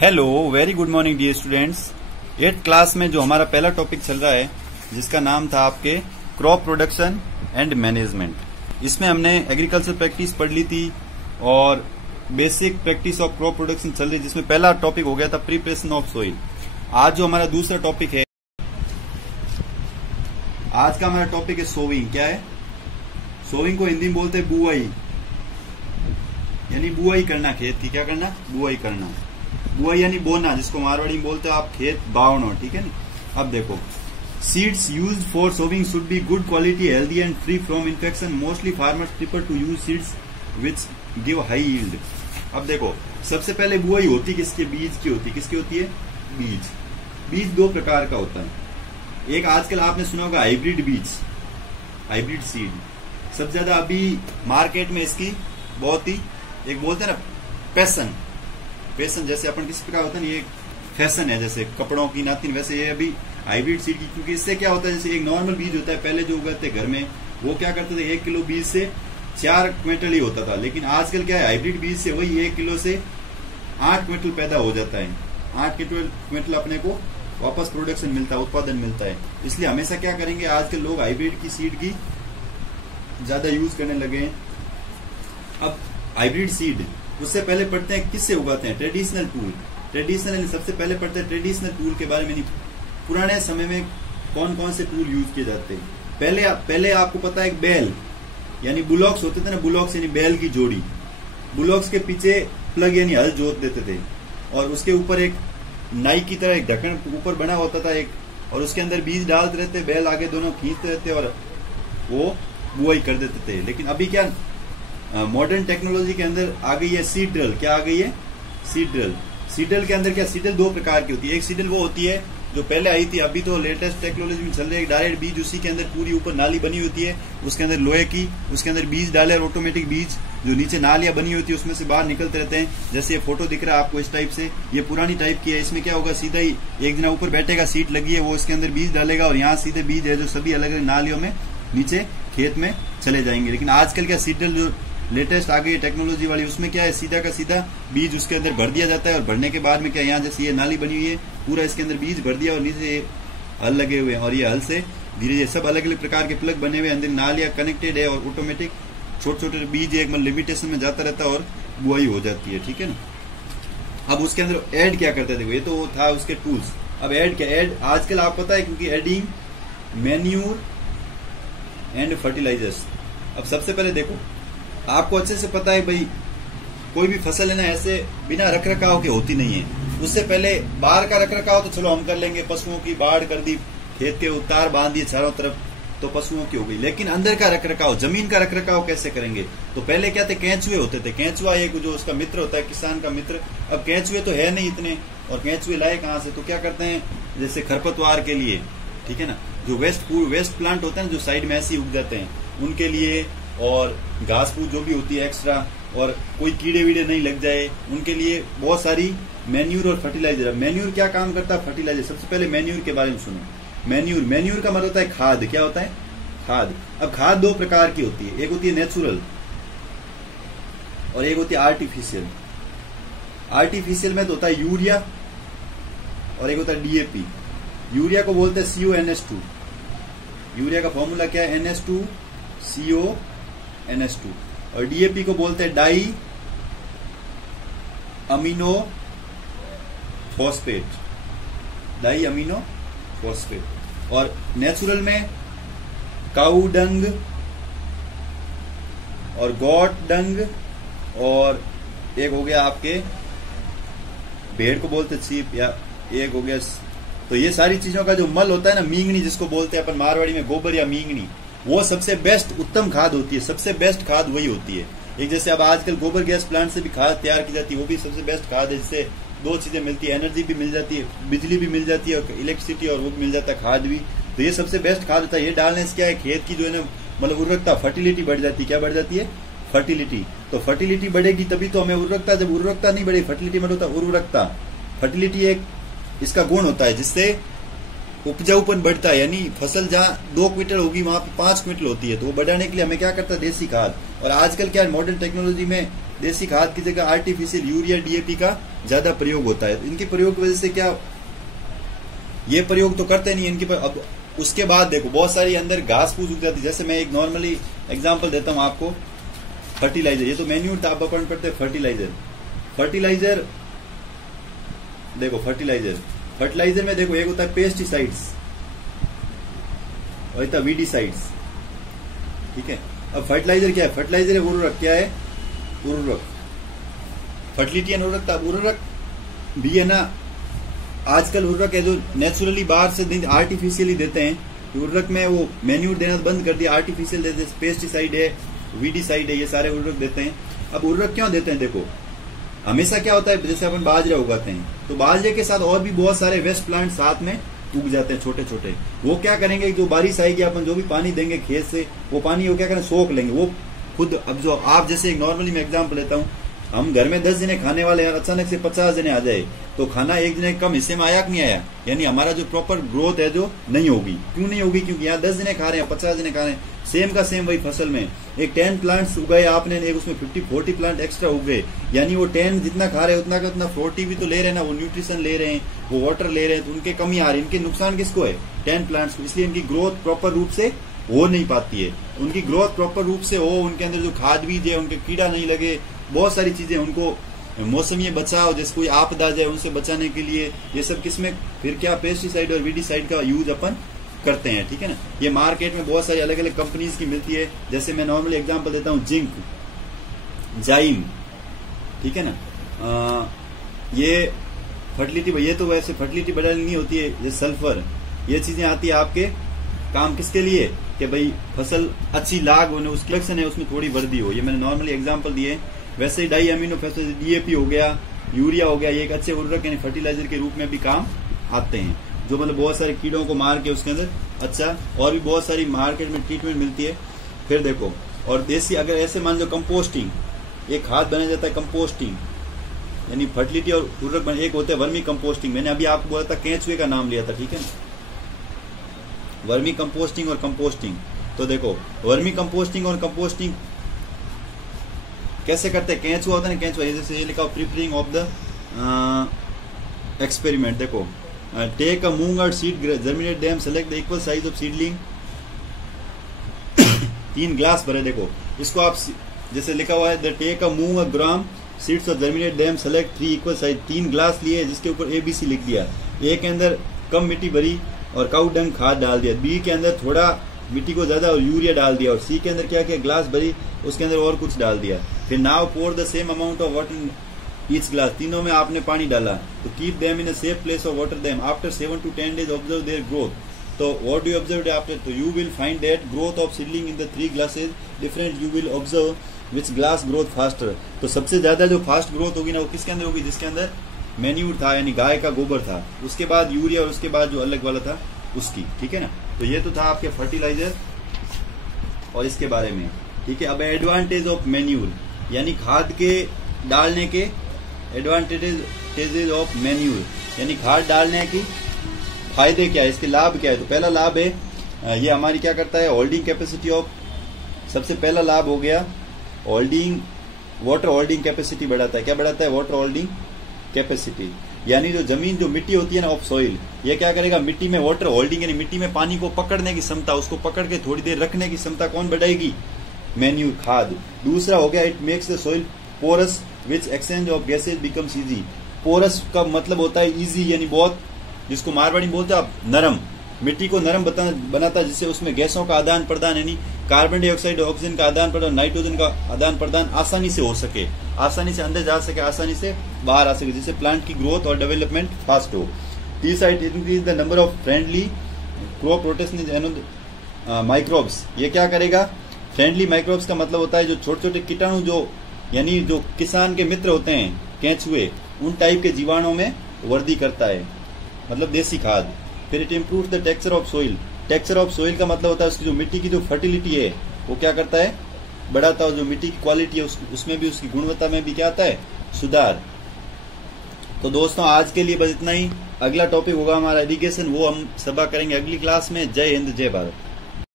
Hello, very good morning dear students. 8th class में जो हमारा पहला टॉपिक चल रहा है जिसका नाम था आपके क्रॉप प्रोडक्शन एंड मैनेजमेंट, इसमें हमने एग्रीकल्चर प्रैक्टिस पढ़ ली थी और basic practice of crop production चल रही, जिसमें पहला टॉपिक हो गया था प्रिपरेशन ऑफ सोइल। आज जो हमारा दूसरा टॉपिक है, आज का हमारा टॉपिक है सोविंग। क्या है? सोविंग को हिंदी में बोलते हैं बुआई, यानी बुआई करना, खेत की क्या करना, बुआई करना। बुआई यानी बोना, जिसको मारवाड़ी में बोलते हो आप खेत बावनो, ठीक है ना। अब देखो, seeds used for sowing should be good quality, healthy and free from infection. Mostly farmers prefer to use seeds which give high yield. अब देखो, सबसे पहले बुआई होती किसके? बीज की होती। किसकी होती है? बीज। बीज दो प्रकार का होता है। एक आजकल आपने सुना होगा हाइब्रिड बीज, हाइब्रिड सीड। सबसे ज्यादा अभी मार्केट में इसकी बहुत ही, एक बोलते हैं ना पैसन, फैशन, जैसे अपन किसी प्रकार होता है ना, ये फैशन है जैसे कपड़ों की नातिन, वैसे ये अभी हाइब्रिड सीड की। क्योंकि इससे क्या होता है, जैसे एक नॉर्मल बीज होता है, पहले जो उगाते घर में वो क्या करते थे, 1 किलो बीज से 4 क्विंटल ही होता था। लेकिन आजकल क्या है, हाइब्रिड बीज से वही 1 किलो से 8 क्विंटल पैदा हो जाता है। 8 क्विंटल अपने को वापस प्रोडक्शन मिलता है, उत्पादन मिलता है। इसलिए हमेशा क्या करेंगे, आजकल लोग हाइब्रिड की सीड की ज्यादा यूज करने लगे हैं। अब हाइब्रिड सीड उससे पहले पढ़ते हैं किससे उगाते हैं, ट्रेडिशनल टूल। ट्रेडिशनल सबसे पहले पढ़ते हैं ट्रेडिशनल टूल के बारे में। नहीं, पुराने समय में कौन कौन से टूल यूज किए जाते हैं। पहले आपको पता है, एक बैल यानी बुलॉक्स होते थे ना, बुलॉक्स यानी बैल की जोड़ी। बुलॉक्स के पीछे प्लग यानी हल जोत देते थे और उसके ऊपर एक नाई की तरह एक ढक्कन ऊपर बना होता था एक, और उसके अंदर बीज डालते रहते, बैल आगे दोनों खींचते रहते और वो बुआई कर देते थे। लेकिन अभी क्या मॉडर्न टेक्नोलॉजी के अंदर आ गई है सीड ड्रिल। क्या आ गई है? Seed drill. सीड ड्रिल के अंदर क्या, सीड ड्रिल 2 प्रकार की होती है। एक सीड ड्रिल वो होती है जो पहले आई थी, अभी तो लेटेस्ट टेक्नोलॉजी में चल रही है, डायरेक्ट बीज उसी के अंदर पूरी ऊपर नाली बनी होती है, उसके अंदर लोहे की, उसके अंदर बीज डाले और ऑटोमेटिक बीज जो नीचे नालियां बनी होती है उसमें से बाहर निकलते रहते हैं। जैसे ये फोटो दिख रहा है आपको इस टाइप से, ये पुरानी टाइप की है। इसमें क्या होगा, सीधा ही एक जना ऊपर बैठेगा, सीट लगी है, वो इसके अंदर बीज डालेगा और यहाँ सीधे बीज है जो सभी अलग अलग नालियों में नीचे खेत में चले जाएंगे। लेकिन आजकल क्या सीड ड्रिल जो लेटेस्ट आ गई टेक्नोलॉजी वाली, उसमें क्या है, सीधा का सीधा बीज उसके अंदर भर दिया जाता है और भरने के बाद में क्या, यहाँ जैसे ये नाली बनी हुई है, पूरा इसके अंदर बीज भर दिया और नीचे हल लगे हुए हैं और ये हल से धीरे धीरे सब अलग अलग प्रकार के प्लग बने हुए, अंदर नालियां कनेक्टेड है और ऑटोमेटिक छोटे छोटे बीज एक लिमिटेशन में जाता रहता है और बुआई हो जाती है, ठीक है ना। अब उसके अंदर ऐड क्या करते थे, ये तो था उसके टूल्स। अब ऐड क्या, ऐड आजकल आपको पता है, क्योंकि एडिंग मैन्यूर एंड फर्टिलाइजर्स। अब सबसे पहले देखो, आपको अच्छे से पता है भाई, कोई भी फसल है ना ऐसे बिना रख रखाव के होती नहीं है। उससे पहले बाहर का रख रखाव तो चलो हम कर लेंगे, पशुओं की बाढ़ कर दी, खेत के उतार बांध दिए चारों तरफ, तो पशुओं की हो गई। लेकिन अंदर का रख रखाव, जमीन का रख रखाव कैसे करेंगे? तो पहले क्या थे, कैंचुए होते थे। कैंचुआ एक जो उसका मित्र होता है, किसान का मित्र। अब कैंचुए तो है नहीं इतने, और कैंचुए लाए कहां से? तो क्या करते हैं, जैसे खरपतवार के लिए, ठीक है ना, जो वेस्ट प्लांट होते हैं ना, जो साइड में ऐसे उग जाते हैं, उनके लिए, और घास फूस जो भी होती है एक्स्ट्रा, और कोई कीड़े वीड़े नहीं लग जाए उनके लिए बहुत सारी मैन्यूर और फर्टिलाइजर। मैन्यूर क्या काम करता है, फर्टिलाइजर। सबसे पहले मैन्यूर के बारे में सुनो। मैन्यूर का मतलब होता है खाद। क्या होता है? खाद। अब खाद 2 प्रकार की होती है, एक होती है नेचुरल और एक होती है आर्टिफिशियल। आर्टिफिशियल में तो होता है यूरिया और एक होता है डीएपी। यूरिया को बोलते हैं CONS2। यूरिया का फॉर्मूला क्या है, NH2CONS2। और डीएपी को बोलते हैं di amino phosphate, di amino phosphate. और नेचुरल में काऊ डंग और गॉट डंग, और एक हो गया आपके भेड़ को बोलते चीप, या एक हो गया। तो ये सारी चीजों का जो मल होता है ना, मींगनी जिसको बोलते हैं अपन मारवाड़ी में, गोबर या मींगनी, वो सबसे बेस्ट उत्तम खाद होती है। सबसे बेस्ट खाद वही होती है। एक जैसे अब आजकल गोबर गैस प्लांट से भी खाद तैयार की जाती है, वो भी सबसे बेस्ट खाद है, जिससे 2 चीजें मिलती है, एनर्जी भी मिल जाती है, बिजली भी मिल जाती है, और इलेक्ट्रिसिटी, और वो भी मिल जाता है, खाद भी। तो ये सबसे बेस्ट खाद होता है। ये डालने से क्या है, खेत की जो है ना, मतलब उर्वरकता, फर्टिलिटी बढ़ जाती है। क्या बढ़ जाती है? फर्टिलिटी। तो फर्टिलिटी बढ़ेगी तभी तो हमें उर्वरकता, जब उर्वरकता नहीं बढ़ेगी, फर्टिलिटी मतलब होता है उर्वरकता। फर्टिलिटी एक इसका गुण होता है जिससे उपजाऊपन बढ़ता है, यानी फसल जहाँ 2 क्विंटल होगी वहां पे 5 क्विंटल होती है। तो वो बढ़ाने के लिए हमें क्या करता है, देसी खाद। और आजकल क्या है, मॉडर्न टेक्नोलॉजी में देसी खाद की जगह आर्टिफिशियल यूरिया, डीएपी का ज्यादा प्रयोग होता है। इनके प्रयोग की वजह से क्या, ये प्रयोग तो करते नहीं इनके पर। अब उसके बाद देखो बहुत सारी अंदर घास फूस उग जाती है। जैसे मैं एक नॉर्मली एग्जांपल देता हूं आपको, फर्टिलाइजर, ये तो मैन्यूर था, आप अपन पढ़ते फर्टिलाइजर देखो, फर्टिलाइजर में देखो एक होता है पेस्टिसाइड्स और एक वीडिसाइड्स, ठीक है। अब फर्टिलाइजर क्या है, फर्टिलाइजर है उर्वरक, क्या है उर्वरक, फर्टिलिटी एंड उर्वरक। तब उर्वरक भी है ना, आजकल उर्वरक है जो नेचुरली बाहर से आर्टिफिशियली देते हैं, उर्वरक में वो मैन्यूर देना बंद कर दिया, आर्टिफिशियल देते हैं, पेस्टिसाइड है, वीडिसाइड है, ये सारे उर्वरक देते हैं। अब उर्वरक क्यों देते हैं, देखो हमेशा क्या होता है, जैसे अपन बाजरा उगाते हैं तो बाजरे के साथ और भी बहुत सारे वेस्ट प्लांट साथ में उग जाते हैं छोटे छोटे। वो क्या करेंगे, जो बारिश आएगी अपन जो भी पानी देंगे खेत से, वो पानी वो क्या करें, सोख लेंगे वो खुद। अब जो आप जैसे एक नॉर्मली मैं एग्जाम्पल लेता हूँ, हम घर में 10 जने खाने वाले हैं, अचानक से 50 जने आ जाए तो खाना एक जने कम हिस्से में आया कि नहीं आया, यानी हमारा जो प्रॉपर ग्रोथ है जो नहीं होगी। क्यों नहीं होगी, क्योंकि यहाँ 10 जने खा रहे हैं, 50 जने खा रहे हैं, सेम का सेम वही फसल में एक 10 प्लांट्स उगाए आपने, एक उसमें 50-40 प्लांट एक्स्ट्रा उग गए, यानी वो 10 जितना खा रहे हैं उतना का उतना 40 भी तो ले रहे हैं ना, वो न्यूट्रिशन ले रहे हैं, वो वाटर ले रहे हैं, तो उनके कमी आ रही है। इनके नुकसान किसको है, 10 प्लांट्स को। इसलिए इनकी ग्रोथ प्रॉपर रूप से हो नहीं पाती है। उनकी ग्रोथ प्रॉपर रूप से हो, उनके अंदर जो खाद बीज है, उनके कीड़ा नहीं लगे, बहुत सारी चीजें, उनको मौसमी बचाव, जैसे कोई आपदा जाए उनसे बचाने के लिए, ये सब किसमें फिर क्या पेस्टिसाइड और वीडिसाइड का यूज अपन करते हैं, ठीक है ना। ये मार्केट में बहुत सारी अलग अलग कंपनीज की मिलती है। जैसे मैं नॉर्मली एग्जांपल देता हूँ, जिंक, जाइम, ठीक है ना, ये फर्टिलिटी, ये तो वैसे फर्टिलिटी बढ़ानी नहीं होती है, ये सल्फर, ये चीजें आती है आपके काम किसके लिए, कि भाई फसल अच्छी लाग होने, उसकी लक्षण है उसमें थोड़ी वृद्धि हो, ये मैंने नॉर्मली एग्जांपल दिए। वैसे ही डाई अमीनो एसिड, डीएपी हो गया, यूरिया हो गया, ये एक अच्छे उर्वरक यानी फर्टिलाइजर के रूप में भी काम आते हैं, जो मतलब बहुत सारे कीड़ों को मार के उसके अंदर अच्छा, और भी बहुत सारी मार्केट में ट्रीटमेंट मिलती है। फिर देखो, और देसी अगर ऐसे मान लो कंपोस्टिंग, एक खाद बनाया जाता है कंपोस्टिंग, यानी फर्टिलिटी और उर्वरक बने। एक होता है वर्मी कंपोस्टिंग, मैंने अभी आपको बोला था, केंचुए का नाम लिया था, ठीक है ना, वर्मी कंपोस्टिंग और कंपोस्टिंग। तो देखो वर्मी कंपोस्टिंग और कंपोस्टिंग कैसे करते हैं, केंचुआ होता है ना, केंचुआ, जैसे ये लिखा प्रिपेयरिंग ऑफ द एक्सपेरिमेंट। देखो, टेक अ मूंग और seed, germinate them, select the equal size of seedling, 3 glass भरे। देखो इसको आप जैसे लिखा हुआ है, the take a moong a gram seeds और germinate them, select 3 equal size, 3 glass लिए जिसके ऊपर ABC लिख दिया। ए के अंदर कम मिट्टी भरी और काउ डंग खाद डाल दिया, बी के अंदर थोड़ा मिट्टी को ज्यादा और यूरिया डाल दिया, और सी के अंदर क्या किया, ग्लास भरी उसके अंदर और कुछ डाल दिया। फिर now pour the same amount of water in each glass, तीनों में आपने पानी डाला। तो keep them in a safe place और water them after 7 to 10 days, observe their growth. तो what do you observe after, तो you will find that growth of seedling in the 3 glasses different, you will observe which glass growth faster. तो सबसे ज्यादा जो fast growth होगी ना, वो किसके अंदर होगी, जिसके अंदर मैन्यूर था यानी गाय का गोबर था, उसके बाद यूरिया, और उसके बाद जो अलग वाला था उसकी, ठीक है ना। तो ये तो था आपके फर्टिलाइजर और इसके बारे में, ठीक है। अब एडवांटेज ऑफ मैन्यूर, यानी खाद के डालने के एडवांटेजेज ऑफ मैन्यूर, यानी खाद डालने की फायदे क्या है, इसके लाभ क्या है। तो पहला लाभ है, ये हमारी क्या करता है, होल्डिंग कैपेसिटी ऑफ, सबसे पहला लाभ हो गया होल्डिंग, वाटर होल्डिंग कैपेसिटी बढ़ाता है। क्या बढ़ाता है, वाटर होल्डिंग कैपेसिटी, यानी जो जमीन, जो मिट्टी होती है ना ऑफ सॉइल, ये क्या करेगा, मिट्टी में वाटर होल्डिंग यानी मिट्टी में पानी को पकड़ने की क्षमता, उसको पकड़ के थोड़ी देर रखने की क्षमता कौन बढ़ाएगी, मैन्यूर, खाद। दूसरा हो गया, it makes the soil porous which exchange of gases becomes easy. Porous का मतलब होता है इजी, यानी बहुत, जिसको मारवाड़ी में बोलते हैं आप, नरम, मिट्टी को नरम बनाता है, जिससे उसमें गैसों का आदान प्रदान यानी कार्बन डाइऑक्साइड, ऑक्सीजन का आदान प्रदान, नाइट्रोजन का आदान प्रदान आसानी से हो सके, आसानी से अंदर जा सके, आसानी से बाहर आ सके, जिससे प्लांट की ग्रोथ और डेवलपमेंट फास्ट हो। तीसरा, it increase the number of friendly crop protection microbes. ये क्या करेगा, फ्रेंडली माइक्रोब्स का मतलब होता है जो छोटे छोटे कीटाणु, जो यानी जो किसान के मित्र होते हैं केंचुए, उन टाइप के जीवाणुओं में वृद्धि करता है, मतलब देसी खाद। फिर it improve the texture of soil. Texture of soil का मतलब होता है उसकी जो मिट्टी की जो फर्टिलिटी है वो क्या करता है, बढ़ाता है। जो मिट्टी की क्वालिटी है उसमें भी, उसकी गुणवत्ता में भी क्या आता है, सुधार। तो दोस्तों आज के लिए बस इतना ही। अगला टॉपिक होगा हमारा इरिगेशन, वो हम सभा करेंगे अगली क्लास में। जय हिंद, जय भारत।